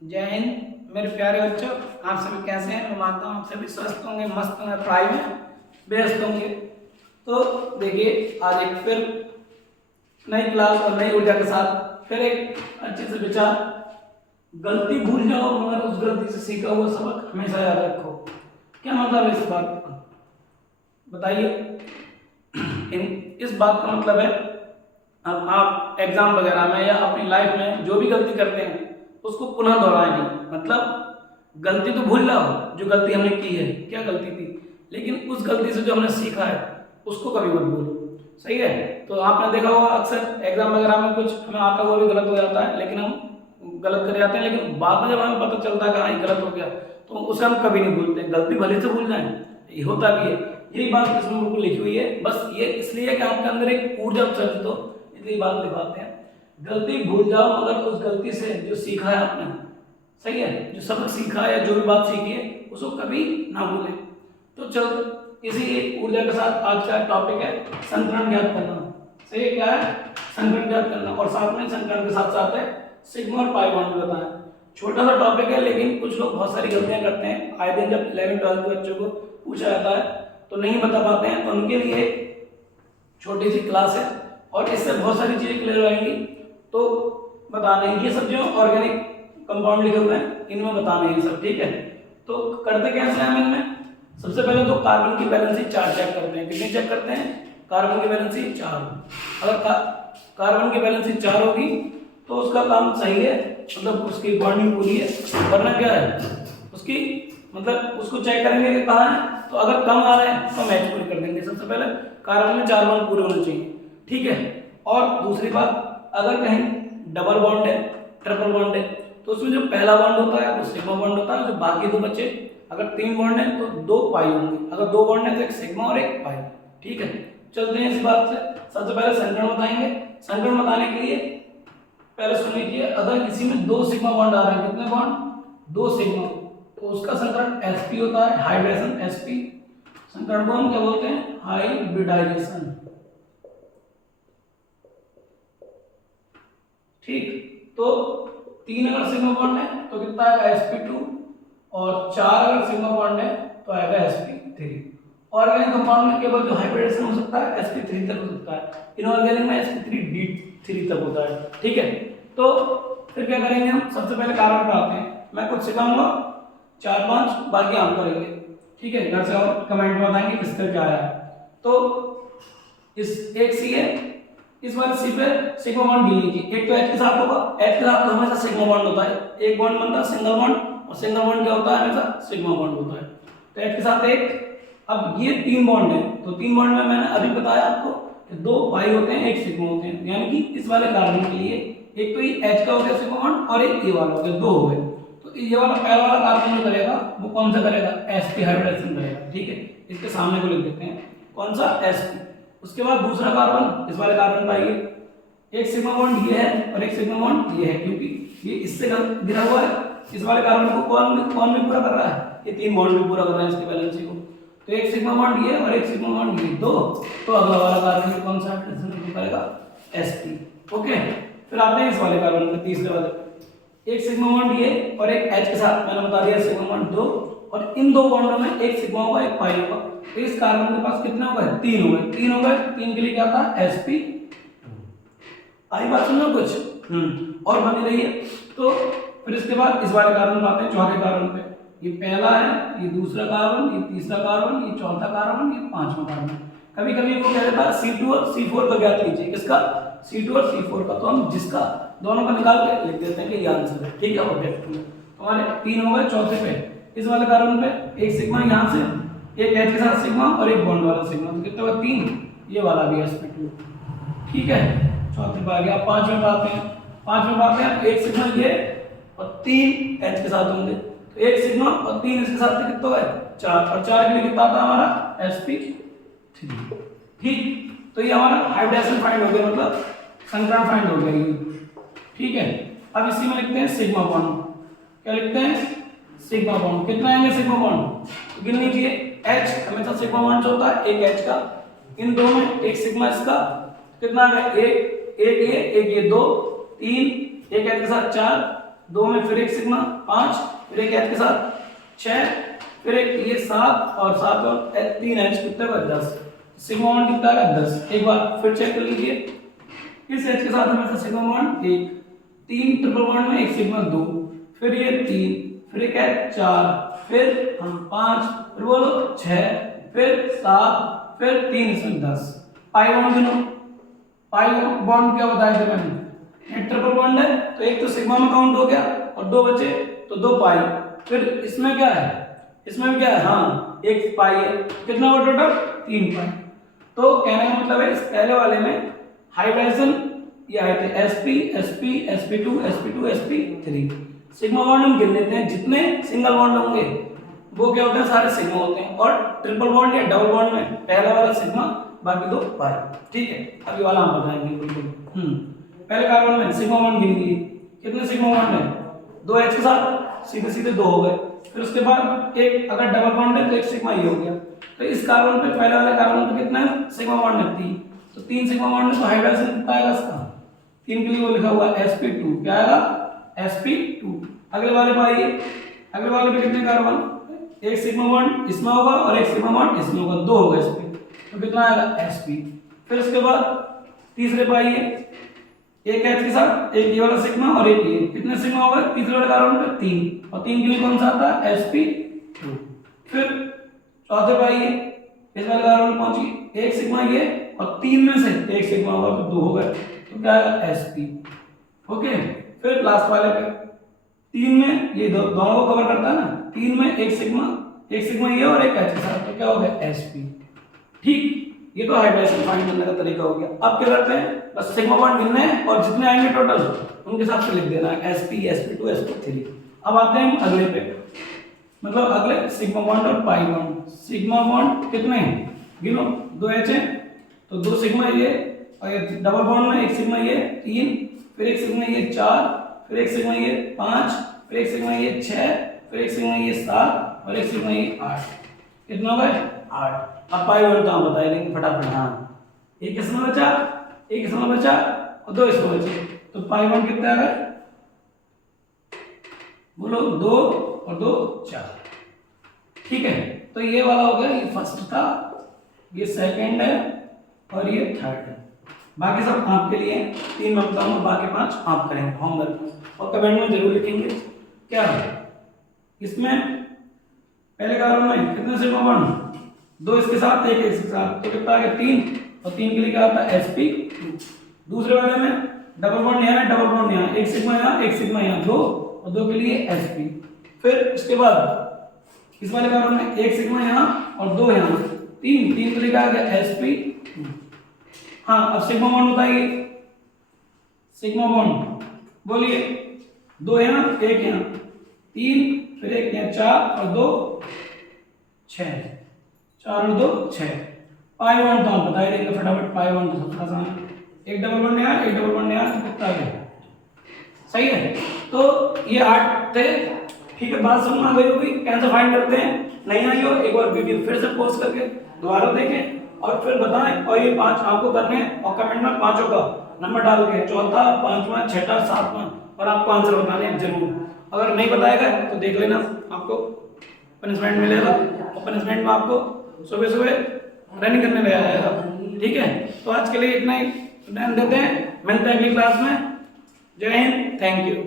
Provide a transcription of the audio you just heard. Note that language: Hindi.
जय हिंद मेरे प्यारे बच्चों, आप सभी कैसे हैं। मैं मानता हूँ आप सभी स्वस्थ होंगे, मस्त होंगे, पढ़ाई में व्यस्त होंगे। तो देखिए, आज एक फिर नई क्लास और नई ऊर्जा के साथ फिर एक अच्छे से विचार। गलती भूल जाओ मगर उस गलती से सीखा हुआ सबक हमेशा याद रखो। क्या मतलब है इस बात का, बताइए। इस बात का मतलब है, अब आप एग्जाम वगैरह में या अपनी लाइफ में जो भी गलती करते हैं उसको पुनः दोहराए नहीं। मतलब गलती तो भूल जाओ जो गलती हमने की है, क्या गलती थी, लेकिन उस गलती से जो हमने सीखा है उसको कभी मत भूलो। सही है। तो आपने देखा होगा अक्सर एग्जाम वगैरह में कुछ हमें आता हुआ भी गलत हो जाता है, लेकिन हम गलत कर जाते हैं, लेकिन बाद में जब हमें पता चलता है कि हाँ ये गलत हो गया तो उसे हम कभी नहीं भूलते। गलती भले से भूल जाए, ये होता भी है। यही बात इसमें बिल्कुल लिखी हुई है, बस ये इसलिए कि आपके अंदर एक ऊर्जा उत्सर्जित हो, इसलिए बात लिखवाते हैं। गलती भूल जाओ मगर उस गलती से जो सीखा है आपने, सही है, जो सबक सीखा है, जो भी बात सीखी है उसको कभी ना भूलें। तो चलो, इसी ऊर्जा के साथ आज का टॉपिक है संतुलन ज्ञात करना। सही है, क्या है, संतुलन ज्ञात करना, और साथ में संतुलन के साथ साथ है सिग्मा और पाई बॉन्ड भी बताएं। छोटा सा टॉपिक है, लेकिन कुछ लोग बहुत सारी गलतियां करते हैं। आए दिन जब 11वीं 12वीं के बच्चों को पूछा जाता है तो नहीं बता पाते हैं, तो उनके लिए छोटी सी क्लास है और इससे बहुत सारी चीजें क्लियर हो जाएंगी। तो बताना है, ये सब जो ऑर्गेनिक कंपाउंड लिखे हुए हैं इनमें बताने हैं सब, ठीक है। तो करते कैसे हैं हम इनमें, सबसे पहले तो कार्बन की वैलेंसी 4 चेक करते हैं। कितनी चेक करते हैं, कार्बन की वैलेंसी 4। अगर कार्बन की वैलेंसी 4 होगी तो उसका काम सही है, मतलब उसकी बॉन्डिंग पूरी है। वरना क्या है उसकी, मतलब उसको चेक करेंगे कि कहाँ है, तो अगर कम आ रहे हैं तो मैच पूरी कर देंगे। सबसे पहले कार्बन में 4 बॉन्ड पूरे होने चाहिए, ठीक है। और दूसरी बात, अगर कहीं डबल बॉन्ड है, ट्रिपल बॉन्ड है, तो उसमें जो पहला बॉन्ड होता है वो सिग्मा बॉन्ड होता है, जो बाकी दो बचे, अगर 3 बॉन्ड है तो 2 पाई होंगे, अगर 2 बॉन्ड है तो एक सिग्मा और एक पाई, ठीक है। चलते हैं इस बात से। सबसे पहले संकरण बताएंगे। संकरण बताने के लिए पहले सुन लीजिए, अगर किसी में 2 सिग्मा बॉन्ड आ रहे हैं, कितने बॉन्ड, 2 सिग्मा, तो उसका संकरण sp होता है, हाइब्रिडेशन sp। संकरण को हम क्या बोलते हैं, हाइब्रिडाइजेशन, ठीक। तो 3 अगर सिग्मा बॉन्ड है तो कितना आएगा sp2, और 4 अगर सिग्मा बॉन्ड है तो आएगा sp3। ऑर्गेनिक कंपाउंड में केवल जो हाइब्रिडेशन हो सकता है sp3 तक हो सकता है, इनऑर्गेनिक में sp3d3 तक होता है, ठीक है। तो फिर क्या करेंगे हम, सबसे पहले कार्बन पे आते हैं। मैं कुछ सिखाऊंगा 4-5, बाकी हम करेंगे, ठीक है। घर से और कमेंट में बताएंगे किसका क्या आया है। तो इस एक सी है, इस वाले सी पे सिग्मा बॉन्ड गिन लीजिए। एक तो एच के साथ होगा, एच के साथ तो हमेशा सिग्मा बॉन्ड होता है, एक बॉन्ड बनता है सिंगल बॉन्ड, और सिंगल बॉन्ड क्या होता है, हमेशा सिग्मा बॉन्ड होता है। तो एच के साथ एक, अब ये 3 बॉन्ड है, तो 3 बॉन्ड में मैंने अभी बताया आपको कि 2 पाई होते हैं, एक सिग्मा होते हैं, यानी कि इस वाले कार्बन के लिए एक तो ये एच का हो गया सिग्मा बॉन्ड और एक ये वाला हो गया, 2 हो गए। तो ये वाला पहला वाला कार्बन जो करेगा वो कौन सा करेगा, sp हाइब्रिडेशन करेगा, ठीक है। इसके सामने को लिख देते हैं, कौन सा, sp। उसके बाद दूसरा कार्बन, इस वाले कार्बन का ये एक सिग्मा बॉन्ड ये है और एक सिग्मा बॉन्ड ये है, क्योंकि ये इससे गिरा हुआ है। इस वाले कार्बन को कौन भी पूरा कर रहा है, ये 3 बॉन्ड भी पूरा कर रहे हैं इसकी वैलेंसी को। तो एक सिग्मा बॉन्ड ये और एक सिग्मा बॉन्ड ये, 2। तो अगला वाला कार्बन कौन सा हाइड्रोजन करेगा, sp, ओके। फिर आते हैं इस वाले कार्बन पे, तीसरे वाले, एक सिग्मा बॉन्ड ये और एक H के साथ, मैंने बता दिया सिग्मा बॉन्ड 2, और इन 2 बॉन्डों में एक सिग्मा होगा एक पाई होगा। तो इस कार्बन के पास कितना होगा, 3 हो गए, 3 हो गए, 3 के लिए क्या था, sp। आई बात सुन लो कुछ, और बनी रही है। तो फिर इसके बाद इस वाले कार्बन पे आते हैं, चौथे कार्बन पे। ये पहला है, ये दूसरा कार्बन, ये तीसरा कार्बन, ये चौथा कार्बन, ये 5वां कार्बन। कभी कभी वो कह देता है C2 और C4 का ज्ञात कीजिए, किसका, C2 और C4 का। तो हम जिसका दोनों का निकाल के लिख देते हैं कि ये आंसर है, ठीक है। ऑब्जेक्ट में हमारे 3 हो गए। चौथे पे इस वाले कार्बन पे एक सिग्मा यहाँ से, एक H के साथ सिग्मा और एक बॉन्ड वाला सिग्मा, तो कितना हुआ, 3। ये वाला भी sp2, ठीक है। चौथे पे आ गया। 5वें पे आते हैं, 5वें पे आते हैं, एक सिग्मा ये और 3 H के साथ होंगे, तो एक सिग्मा और 3 इसके साथ कितना है, 4, और 4 के लिए कितना आता है हमारा, sp3, ठीक। तो ये हमारा हाइब्रिडेशन फाइंड हो गया, मतलब संकरण फाइंड हो गया ये, ठीक है। अब इसी में लिखते हैं सिग्मा बॉन्ड, क्या लिखते हैं, सिग्मा बॉन्ड। कितना आएंगे सिग्मा बॉन्ड, तो गिन लीजिए। H हमेशा सिग्मा बॉन्ड होता है, एक H का, इन दो में एक सिग्मा इसका, कितना आ गया, एक ये 2, 3, एक H के साथ 4, 2 में फिर एक सिग्मा 5, फिर एक एच के साथ 6, फिर एक ये 7 और 7 और 3 एच कितना है 10। सिग्मा बॉन्ड कितना है 10। एक बार फिर चेक कर लीजिए, इस एच के साथ हमेशा सिग्मा बॉन्ड 1, 3 ट्रिपल बॉन्ड में एक सिग्मा 2, फिर ये 3, फिर एक एच 4, फिर हम 5, फिर बोलो 6, फिर 7, फिर 3 इसमें 10। पाई बॉन्ड गिनो, पाई बॉन्ड क्या बताया था मैंने, ये ट्रिपल बॉन्ड है तो एक तो सिग्मा में काउंट हो गया और 2 बचे तो 2 पाई। फिर इसमें क्या है, इसमें भी क्या है, हाँ एक पाई है, कितना हुआ टोटल 3 पाई। तो कहने का मतलब है इस पहले वाले में हाइब्रिडाइजेशन ये आए थे sp sp sp2 sp2 sp3। Sigma bond हम गिन लेते हैं, जितने सिंगल बॉन्ड होंगे वो क्या होते हैं सारे सिग्मा होते हैं, और ट्रिपल बॉन्ड या डबल बॉन्ड में पहला वाला सिग्मा बाकी 2 पाई। ठीक है, अभी वाला हम बताएंगे बिल्कुल। पहले कार्बन में सिग्मा बॉन्ड गिन लिए, कितने सिग्मा बॉन्ड है 2 एच के साथ सीधे सीधे 2 हो गए। फिर उसके बाद एक अगर डबल बॉन्ड है तो एक सिग्मा ये हो गया। तो इस कार्बन पे पहले वाले कार्बन पे कितना है सिग्मा बॉन्ड है 3, तो 3 सिग्मा बॉन्ड है तो हाइड्रोजन कितना आएगा इसका 3 के लिए वो लिखा हुआ है sp2, क्या आएगा sp2। अगले वाले पे आइए, अगले वाले पे कितने कार्बन, एक सिग्मा बॉन्ड इसमें होगा और एक सिग्मा बॉन्ड इसमें होगा, 2 होगा इस पे, तो कितना आएगा sp। फिर उसके बाद तीसरे पे आइए, एक एच के साथ एक ये वाला सिग्मा और एक ये, कितने सिग्मा होगा तीसरे वाले कार्बन पे 3, और 3 के लिए कौन सा आता है sp2। फिर चौथे पे आइए, इस वाले कार्बन में पहुंची एक सिग्मा ये और 3 में से एक सिग्मा होगा तो 2 हो गए, तो क्या आएगा sp। ओके, फिर लास्ट वाले पे 3 में ये दोनों को कवर करता है ना, 3 में एक सिग्मा ये और एक एच के साथ, तो क्या हो गया sp। ठीक, ये तो हाइड्रोजन फाइंड करने का तरीका हो गया। अब क्या करते हैं, बस सिग्मा बॉन्ड गिनना है और जितने आएंगे टोटल उनके हिसाब से लिख देना है sp sp2 sp3। अब आते हैं अगले पे, मतलब अगले सिग्मा बॉन्ड और पाई बॉन्ड। सिग्मा बॉन्ड कितने हैं गिनो, 2 एच है तो 2 सिग्मा ये, और ये डबल बॉन्ड में एक सिग्मा ये 3, फिर एक सिग्मा ये 4, फिर एक सिग्मा ये 5, फिर एक सिग्मा ये 6, फिर एक सिग्मा ये 7 और एक सिग्मा ये 8। कितना हो गए 8। अब पाई बॉन्ड तो हम बता देंगे फटाफट। हाँ, एक इसमें बचा, एक इसमें बचा और 2 इसमें बचे, तो पाई बॉन्ड कितना आ गए बोलो 2 और 2 4। ठीक है, तो ये वाला हो गया, ये फर्स्ट था, ये सेकंड है और ये थर्ड है। बाकी सब आपके लिए 3 मैं बताऊंगा, बाकी 5 आप करेंगे होमवर्क और कमेंट में जरूर लिखेंगे क्या है। इसमें पहले कार्बन में कितने सिग्मा बॉन्ड, 2 इसके साथ एक इसके साथ, तो कितना आ गया 3, और 3 के लिए क्या आता है sp। दूसरे वाले में डबल बॉन्ड यहाँ डबल बॉन्ड यहाँ, एक सिग्मा यहाँ एक सिग्मा यहाँ, 2 और 2 के लिए sp। फिर इसके बाद इस वाले कार्बन में एक सिग्मा यहाँ और 2 यहाँ, 3 के लिए क्या आ गया sp। हाँ, अब सिग्मा बॉन्ड बताइए, सिग्मा बॉन्ड बोलिए, 2 यहाँ एक यहाँ 3, फिर एक यहाँ 4 और 2 6, 4 और 2 6। पाई बॉन्ड तो हम बता ही देंगे फटाफट, पाई बॉन्ड तो सबसे आसान है, एक डबल बॉन्ड यहाँ एक डबल बॉन्ड यहाँ, तो कितना आ गया सही है। तो ये 8 थे। ठीक है, बात समझ में आ गई होगी, कैसे फाइंड करते हैं, नहीं आई हो एक बार वीडियो फिर से पॉज करके दोबारा देखें और फिर बताएं। और ये 5 आपको करने हैं और कमेंट में 5 का नंबर डाल के, चौथा, 5वां, 6वां, 7वां, और आपको आंसर बताने हैं जरूर। अगर नहीं बताएगा तो देख लेना, आपको पनिशमेंट मिलेगा, और पनिशमेंट में आपको सुबह सुबह रनिंग करने ले जाएगा। ठीक है, तो आज के लिए इतना ही ध्यान देते हैं, मिलते हैं अगली क्लास में। जय हिंद, थैंक यू।